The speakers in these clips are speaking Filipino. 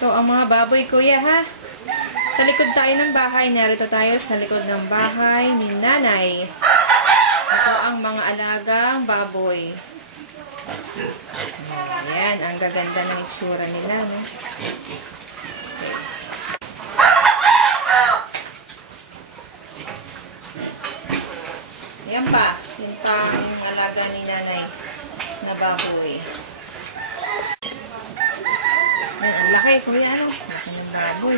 Ito ang mga baboy, kuya, ha? Sa likod tayo ng bahay. Narito tayo sa likod ng bahay ni nanay. Ito ang mga alagang baboy. Ayan, ang gaganda ng itsura nila, no? Ayan pa. Yung pa yung alaga ni nanay na baboy. Ayan, ang laki, kuya, ano? Laki ng baboy.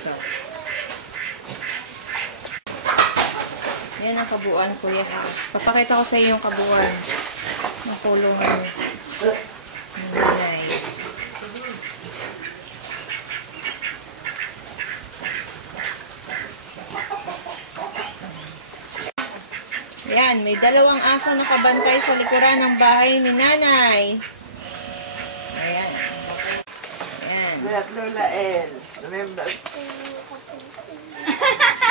So. Yan ang kabuuan, kuya. Papakita ko sa iyo yung kabuuan ng kulungan ng nanay. Yan, may dalawang aso na kabantay sa likuran ng bahay ni nanay. Ayan. Ayan. Lola El. Remember?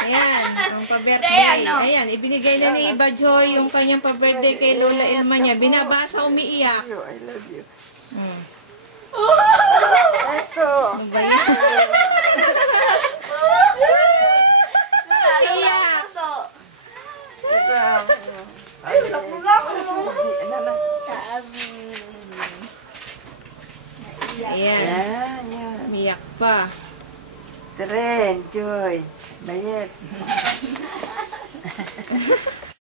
Ayan, ang pa-birthday. Ayan, ibinigay na ni Iba Joy yung kanyang pa-birthday kay Lola Elma niya. Binabasa, umiiyak. I love you. Ito. Ano ba yan? Iiyak. Ay, nakulak mo. Ayan. Umiiyak pa. Tren, Joy. Bayet.